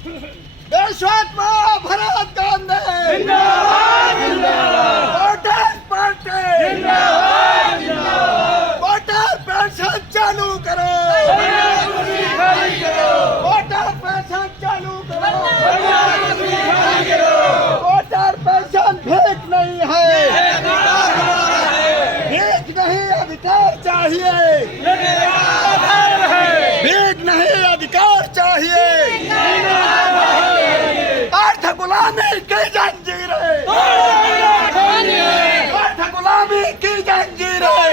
देशात्मा भारत गांधी जिंदाबाद जिंदाबाद voter party जिंदाबाद जिंदाबाद वोटर पेंशन चालू करो वोटर पेंशन चालू करो वोटर पेंशन भीख नहीं है भीख नहीं अधिकार चाहिए भीख नहीं अधिकार चाहिए अर्थ गुलामी की जंजीरें अर्थ गुलामी की जंजीरें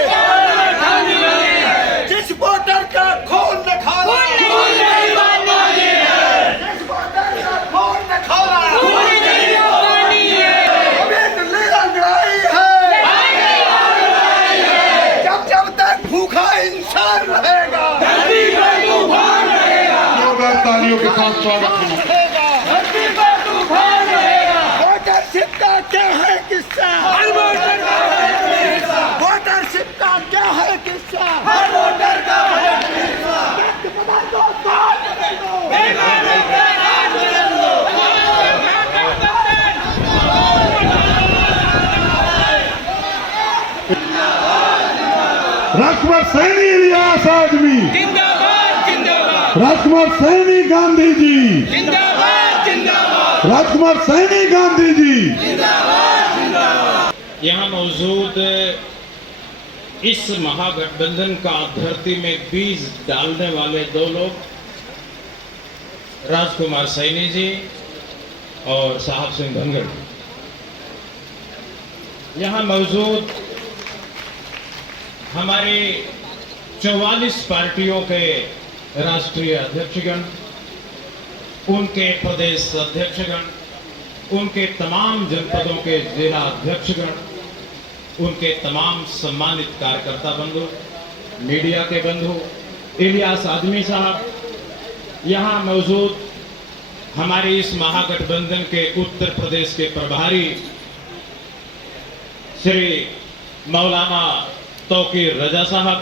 जिस वोटर का खून निखारा जिस वोटर का खून निखारा अभी दिल्ली लड़ाई है जब जब तक भूखा इंसान रहेगा तालियों के साथ स्वागत वोटरशिप का क्या है किस्सा वोटरशिप का क्या है किस्सा राजकुमार सैनी इलियास आदमी जिंदाबाद जिंदाबाद राजकुमार सैनी गांधी जी जिंदाबाद जिंदाबाद राजकुमार सैनी गांधी जी। यहाँ मौजूद इस महागठबंधन का धरती में बीज डालने वाले दो लोग राजकुमार सैनी जी और साहब सिंह धनगढ़। यहाँ मौजूद हमारे 44 पार्टियों के राष्ट्रीय अध्यक्षगण, उनके प्रदेश अध्यक्षगण, उनके तमाम जनपदों के जिला अध्यक्षगण, उनके तमाम सम्मानित कार्यकर्ता बंधु, मीडिया के बंधु, इलियास आदमी साहब, यहाँ मौजूद हमारे इस महागठबंधन के उत्तर प्रदेश के प्रभारी श्री मौलाना तौकीर रजा साहब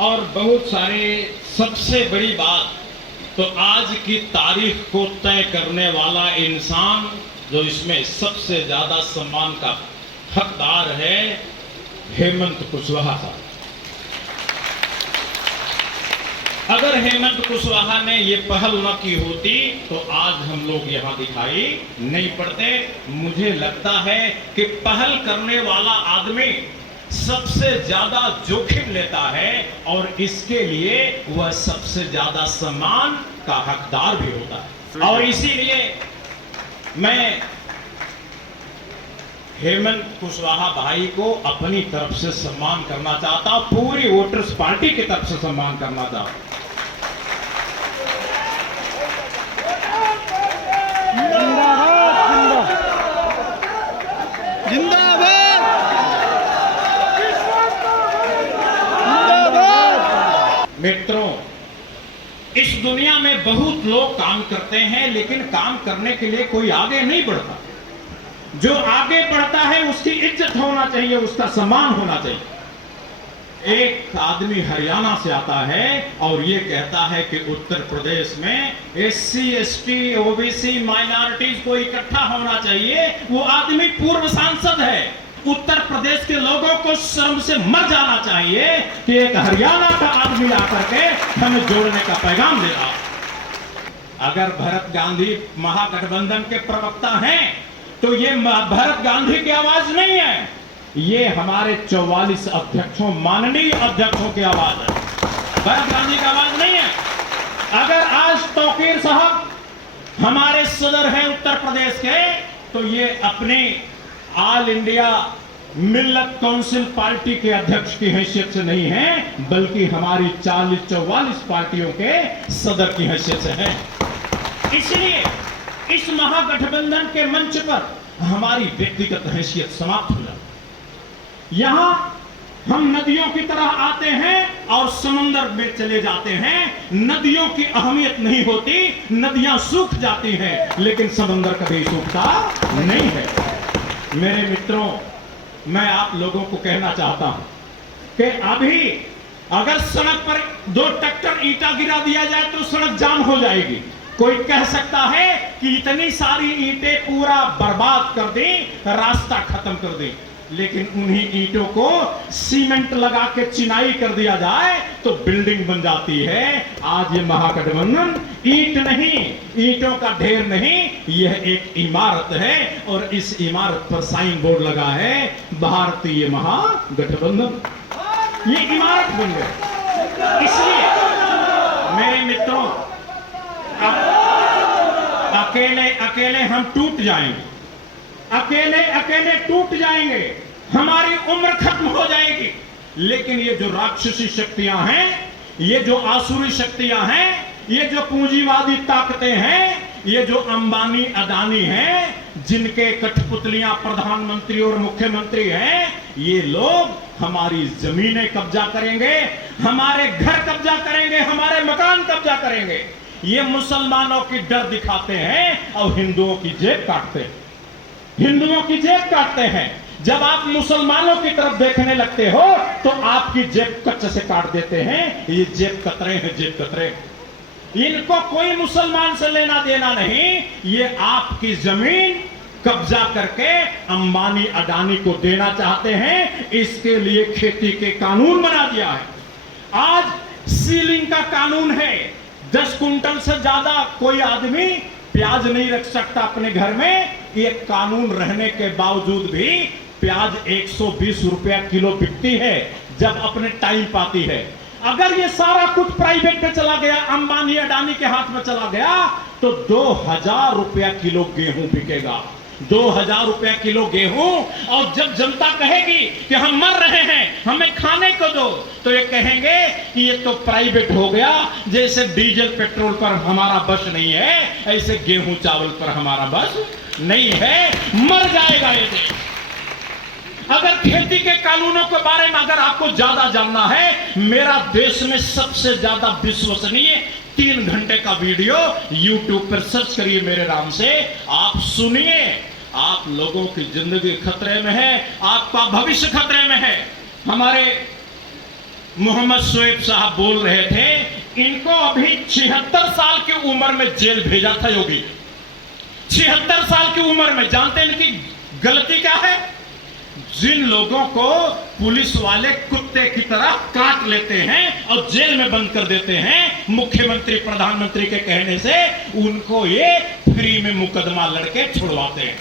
और बहुत सारे। सबसे बड़ी बात तो आज की तारीख को तय करने वाला इंसान जो इसमें सबसे ज्यादा सम्मान का हकदार है, हेमंत कुशवाहा साहब। अगर हेमंत कुशवाहा ने ये पहल न की होती तो आज हम लोग यहाँ दिखाई नहीं पड़ते। मुझे लगता है कि पहल करने वाला आदमी सबसे ज्यादा जोखिम लेता है और इसके लिए वह सबसे ज्यादा सम्मान का हकदार भी होता है। और इसीलिए मैं हेमंत कुशवाहा भाई को अपनी तरफ से सम्मान करना चाहता हूं, पूरी वोटर्स पार्टी की तरफ से सम्मान करना चाहता हूं। मित्रों, इस दुनिया में बहुत लोग काम करते हैं लेकिन काम करने के लिए कोई आगे नहीं बढ़ता। जो आगे बढ़ता है उसकी इज्जत होना चाहिए, उसका सम्मान होना चाहिए। एक आदमी हरियाणा से आता है और ये कहता है कि उत्तर प्रदेश में एससी, एसटी, ओबीसी, माइनॉरिटीज को इकट्ठा होना चाहिए। वो आदमी पूर्व सांसद है। उत्तर प्रदेश के लोगों को शर्म से मर जाना चाहिए कि एक हरियाणा का आदमी आकर के हमें जोड़ने का पैगाम दे रहा। अगर भरत गांधी महागठबंधन के प्रवक्ता हैं तो ये भरत गांधी की आवाज नहीं है, ये हमारे 44 अध्यक्षों, माननीय अध्यक्षों की आवाज है, भरत गांधी की आवाज नहीं है। अगर आज तौकीर साहब हमारे सदर हैं उत्तर प्रदेश के तो ये अपने ऑल इंडिया मिल्लत काउंसिल पार्टी के अध्यक्ष की हैसियत से नहीं है, बल्कि हमारी 44 पार्टियों के सदर की हैसियत से है। इसलिए इस महागठबंधन के मंच पर हमारी व्यक्तिगत हैसियत समाप्त हो जाती। यहां हम नदियों की तरह आते हैं और समंदर में चले जाते हैं। नदियों की अहमियत नहीं होती, नदियां सूख जाती हैं, लेकिन समंदर कभी सूखता नहीं है। मेरे मित्रों, मैं आप लोगों को कहना चाहता हूं कि अभी अगर सड़क पर 2 ट्रैक्टर ईंटा गिरा दिया जाए तो सड़क जाम हो जाएगी। कोई कह सकता है कि इतनी सारी ईंटें पूरा बर्बाद कर दी, रास्ता खत्म कर दी, लेकिन उन्हीं ईंटों को सीमेंट लगा के चिनाई कर दिया जाए तो बिल्डिंग बन जाती है। आज ये महागठबंधन ईंट नहीं, ईंटों का ढेर नहीं, यह एक इमारत है और इस इमारत पर साइन बोर्ड लगा है भारतीय महागठबंधन। ये इमारत बन गई। इसलिए मेरे मित्रों, अकेले अकेले हम टूट जाएंगे, अकेले अकेले टूट जाएंगे, हमारी उम्र खत्म हो जाएगी। लेकिन ये जो राक्षसी शक्तियां हैं, ये जो आसुरी शक्तियां हैं, ये जो पूंजीवादी ताकतें हैं, ये जो अंबानी अदानी हैं, जिनके कठपुतलियां प्रधानमंत्री और मुख्यमंत्री हैं, ये लोग हमारी जमीनें कब्जा करेंगे, हमारे घर कब्जा करेंगे, हमारे मकान कब्जा करेंगे। ये मुसलमानों की डर दिखाते हैं और हिंदुओं की जेब काटते हैं, हिंदुओं की जेब काटते हैं। जब आप मुसलमानों की तरफ देखने लगते हो तो आपकी जेब कच्चे से काट देते हैं। ये जेब कतरे हैं, जेब कतरे। इनको कोई मुसलमान से लेना देना नहीं, ये आपकी जमीन कब्जा करके अंबानी अडानी को देना चाहते हैं। इसके लिए खेती के कानून बना दिया है। आज सीलिंग का कानून है, 10 कुंटल से ज्यादा कोई आदमी प्याज नहीं रख सकता अपने घर में। ये कानून रहने के बावजूद भी प्याज 120 रुपया किलो बिकती है जब अपने टाइम पाती है। अगर ये सारा कुछ प्राइवेट में चला गया, अंबानी अडानी के हाथ में चला गया, तो 2000 रुपया किलो गेहूं बिकेगा, 2000 रुपया किलो गेहूं। और जब जनता कहेगी कि हम मर रहे हैं, हमें खाने को दो, तो ये कहेंगे कि ये तो प्राइवेट हो गया। जैसे डीजल पेट्रोल पर हमारा बस नहीं है, ऐसे गेहूं चावल पर हमारा बस नहीं है, मर जाएगा ये देश। अगर खेती के कानूनों के बारे में अगर आपको ज्यादा जानना है, मेरा देश में सबसे ज्यादा विश्वसनीय 3 घंटे का वीडियो YouTube पर सर्च करिए मेरे नाम से, आप सुनिए। आप लोगों की जिंदगी खतरे में है, आपका भविष्य खतरे में है। हमारे मोहम्मद शोएब साहब बोल रहे थे, इनको अभी 76 साल की उम्र में जेल भेजा था योगी। 76 साल की उम्र में। जानते हैं इनकी गलती क्या है? जिन लोगों को पुलिस वाले कुत्ते की तरह काट लेते हैं और जेल में बंद कर देते हैं मुख्यमंत्री प्रधानमंत्री के कहने से, उनको ये फ्री में मुकदमा लड़के छुड़वाते हैं।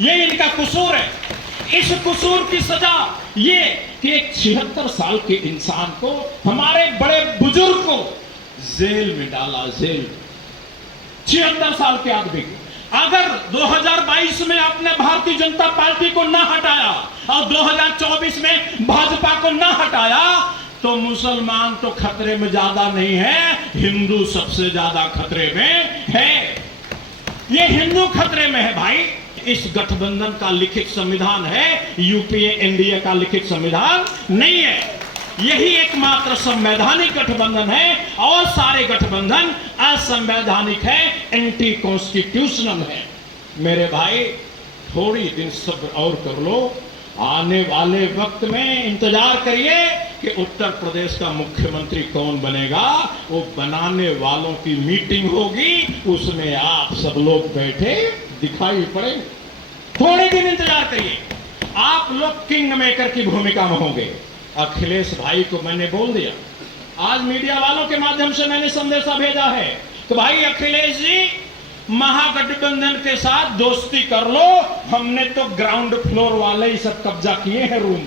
ये इनका कसूर है। इस कसूर की सजा ये कि एक 76 साल के इंसान को, हमारे बड़े बुजुर्ग को जेल में डाला, जेल। 76 साल के आदमी को अगर 2022 में आपने भारतीय जनता पार्टी को ना हटाया और 2024 में भाजपा को ना हटाया, तो मुसलमान तो खतरे में ज्यादा नहीं है, हिंदू सबसे ज्यादा खतरे में है। ये हिंदू खतरे में है भाई। इस गठबंधन का लिखित संविधान है, यूपीए एनडीए का लिखित संविधान नहीं है। यही एकमात्र संवैधानिक गठबंधन है और सारे गठबंधन असंवैधानिक है, एंटी कॉन्स्टिट्यूशनल है। मेरे भाई, थोड़ी दिन सब्र और कर लो। आने वाले वक्त में इंतजार करिए कि उत्तर प्रदेश का मुख्यमंत्री कौन बनेगा। वो बनाने वालों की मीटिंग होगी, उसमें आप सब लोग बैठे दिखाई पड़े। थोड़े दिन इंतजार करिए, आप लोग किंग मेकर की भूमिका में होंगे। अखिलेश भाई को मैंने बोल दिया, आज मीडिया वालों के माध्यम से मैंने संदेशा भेजा है कि भाई अखिलेश जी, महागठबंधन के साथ दोस्ती कर लो। हमने तो ग्राउंड फ्लोर वाले ही सब कब्जा किए हैं रूम,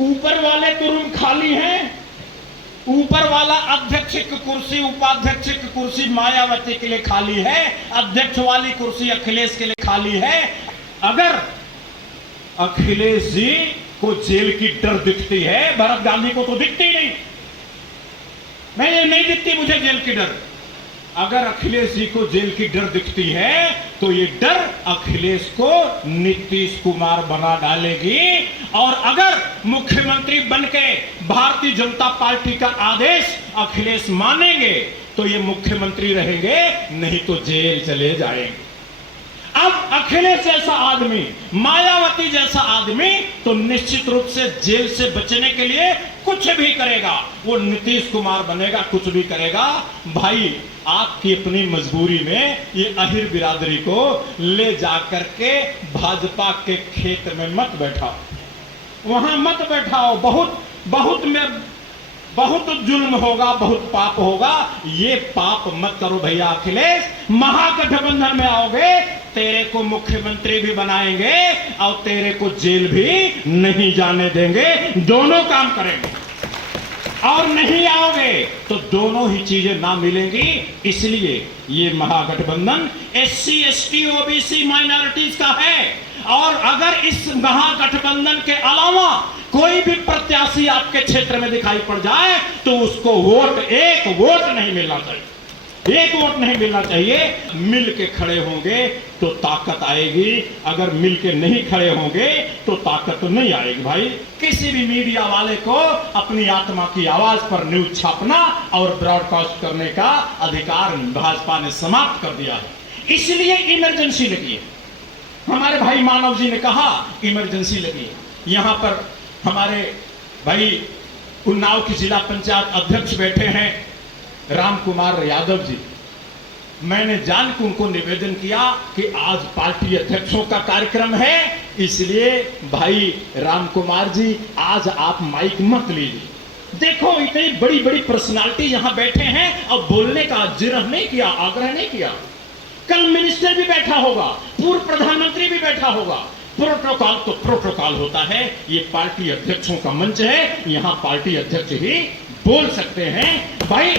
ऊपर वाले तो रूम खाली हैं। ऊपर वाला अध्यक्ष की कुर्सी, उपाध्यक्ष की कुर्सी मायावती के लिए खाली है, अध्यक्ष वाली कुर्सी अखिलेश के लिए खाली है। अगर अखिलेश जी को जेल की डर दिखती है, भरत गांधी को तो दिखती नहीं, नहीं दिखती मुझे जेल की डर। अगर अखिलेश जी को जेल की डर दिखती है तो ये डर अखिलेश को नीतीश कुमार बना डालेगी। और अगर मुख्यमंत्री बनके भारतीय जनता पार्टी का आदेश अखिलेश मानेंगे तो ये मुख्यमंत्री रहेंगे, नहीं तो जेल चले जाएंगे। अब अखिलेश जैसा आदमी, मायावती जैसा आदमी तो निश्चित रूप से जेल से बचने के लिए कुछ भी करेगा। वो नीतीश कुमार बनेगा, कुछ भी करेगा। भाई आपकी अपनी मजबूरी में ये अहिर बिरादरी को ले जाकर के भाजपा के खेत में मत बैठाओ, वहां मत बैठाओ। बहुत जुल्म होगा, बहुत पाप होगा। ये पाप मत करो भैया अखिलेश। महागठबंधन में आओगे, तेरे को मुख्यमंत्री भी बनाएंगे और तेरे को जेल भी नहीं जाने देंगे। दोनों काम करेंगे। और नहीं आओगे तो दोनों ही चीजें ना मिलेंगी। इसलिए ये महागठबंधन SC ST OBC माइनॉरिटीज का है। और अगर इस महागठबंधन के अलावा कोई भी प्रत्याशी आपके क्षेत्र में दिखाई पड़ जाए तो उसको एक वोट नहीं मिलना चाहिए, एक वोट नहीं मिलना चाहिए। मिल के खड़े होंगे तो ताकत आएगी, अगर मिल के नहीं खड़े होंगे तो ताकत तो नहीं आएगी। भाई किसी भी मीडिया वाले को अपनी आत्मा की आवाज पर न्यूज छापना और ब्रॉडकास्ट करने का अधिकार भाजपा ने समाप्त कर दिया है। इसलिए इमरजेंसी लगी है। हमारे भाई मानव जी ने कहा इमरजेंसी लगी है। यहां पर हमारे भाई उन्नाव की जिला पंचायत अध्यक्ष बैठे हैं राम कुमार यादव जी। मैंने जान के उनको निवेदन किया कि आज पार्टी अध्यक्षों का कार्यक्रम है, इसलिए भाई राम कुमार जी आज आप माइक मत लीजिए। देखो इतनी बड़ी बड़ी पर्सनालिटी यहां बैठे हैं और बोलने का जिरह नहीं किया, आग्रह नहीं किया। कल मिनिस्टर भी बैठा होगा, पूर्व प्रधानमंत्री भी बैठा होगा। प्रोटोकॉल तो प्रोटोकॉल होता है। ये पार्टी अध्यक्षों का मंच है, यहां पार्टी अध्यक्ष ही बोल सकते हैं। भाई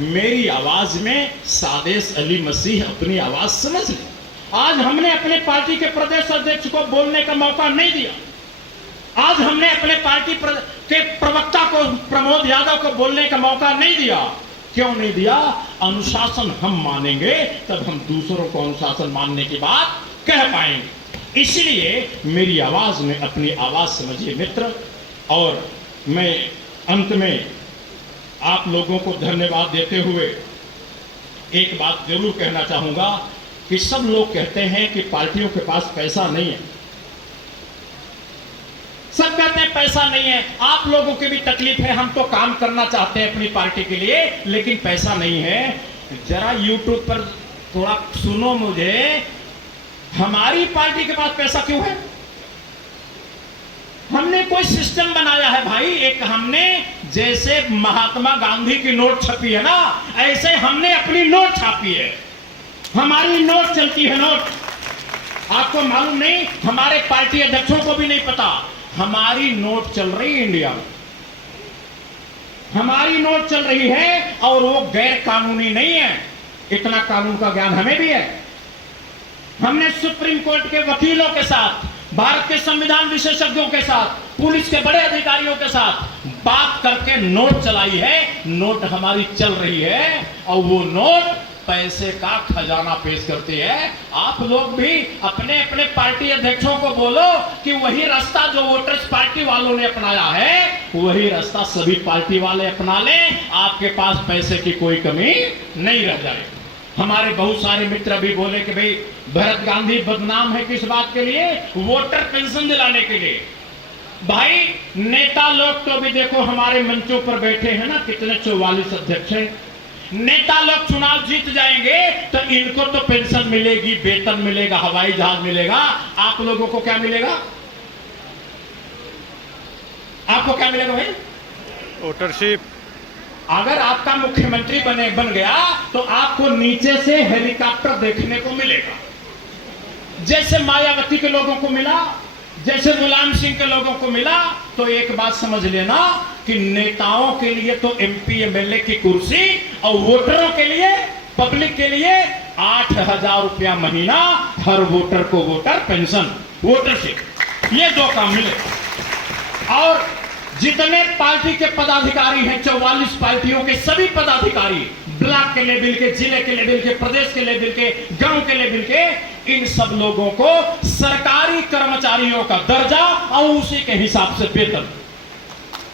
मेरी आवाज में सादेश अली मसीह अपनी आवाज समझ ले। आज हमने अपने पार्टी के प्रदेश अध्यक्ष को बोलने का मौका नहीं दिया। आज हमने अपने पार्टी के प्रवक्ता को प्रमोद यादव को बोलने का मौका नहीं दिया। क्यों नहीं दिया? अनुशासन हम मानेंगे तब हम दूसरों को अनुशासन मानने की बात कह पाएंगे। इसलिए मेरी आवाज में अपनी आवाज समझिए मित्र। और मैं अंत में आप लोगों को धन्यवाद देते हुए एक बात जरूर कहना चाहूंगा कि सब लोग कहते हैं कि पार्टियों के पास पैसा नहीं है। सब कहते हैं पैसा नहीं है। आप लोगों की भी तकलीफ है, हम तो काम करना चाहते हैं अपनी पार्टी के लिए, लेकिन पैसा नहीं है। जरा YouTube पर थोड़ा सुनो मुझे, हमारी पार्टी के पास पैसा क्यों है? हमने कोई सिस्टम बनाया है भाई। एक हमने जैसे महात्मा गांधी की नोट छपी है ना, ऐसे हमने अपनी नोट छापी है। हमारी नोट चलती है। नोट आपको मालूम नहीं, हमारे पार्टी अध्यक्षों को भी नहीं पता। हमारी नोट चल रही है इंडिया में, हमारी नोट चल रही है और वो गैर कानूनी नहीं है। इतना कानून का ज्ञान हमें भी है। हमने सुप्रीम कोर्ट के वकीलों के साथ, भारत के संविधान विशेषज्ञों के साथ, पुलिस के बड़े अधिकारियों के साथ बात करके नोट चलाई है। नोट हमारी चल रही है और वो नोट पैसे का खजाना पेश करती है। आप लोग भी अपने अपने पार्टी अध्यक्षों को बोलो कि वही रास्ता जो वोटर्स पार्टी वालों ने अपनाया है, वही रास्ता सभी पार्टी वाले अपना लें। आपके पास पैसे की कोई कमी नहीं रह जाए। हमारे बहुत सारे मित्र भी बोले कि भाई भरत गांधी बदनाम है किस बात के लिए? वोटर पेंशन दिलाने के लिए। भाई नेता लोग तो भी देखो हमारे मंचों पर बैठे हैं ना, कितने 44 अध्यक्ष हैं। नेता लोग चुनाव जीत जाएंगे तो इनको तो पेंशन मिलेगी, वेतन मिलेगा, हवाई जहाज मिलेगा। आप लोगों को क्या मिलेगा? आपको क्या मिलेगा भाई? वोटरशिप। अगर आपका मुख्यमंत्री बन गया तो आपको नीचे से हेलीकॉप्टर देखने को मिलेगा, जैसे मायावती के लोगों को मिला, जैसे मुलायम सिंह के लोगों को मिला। तो एक बात समझ लेना कि नेताओं के लिए तो MP MLA की कुर्सी और वोटरों के लिए, पब्लिक के लिए 8,000 रुपया महीना हर वोटर को वोटर पेंशन, वोटरशिप, ये दो काम मिले। और जितने पार्टी के पदाधिकारी हैं, 44 पार्टियों के सभी पदाधिकारी, ब्लॉक के लेवल के, जिले के लेवल के, प्रदेश के लेवल के, गांव के लेवल के, इन सब लोगों को सरकारी कर्मचारियों का दर्जा और उसी के हिसाब से वेतन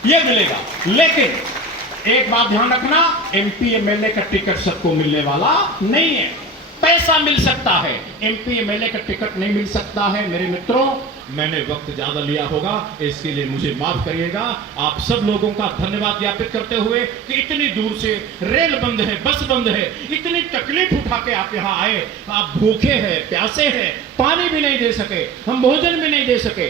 ये मिलेगा। लेकिन एक बात ध्यान रखना, MP MLA का टिकट सबको मिलने वाला नहीं है। पैसा मिल सकता है, एमपी एमएलए का टिकट नहीं मिल सकता है। मेरे मित्रों, मैंने वक्त ज्यादा लिया होगा, इसके लिए मुझे माफ करिएगा। आप सब लोगों का धन्यवाद ज्ञापित करते हुए कि इतनी दूर से रेल बंद है, बस बंद है, इतनी तकलीफ उठा के आप यहाँ आए, आप भूखे हैं, प्यासे हैं, पानी भी नहीं दे सके, हम भोजन भी नहीं दे सके,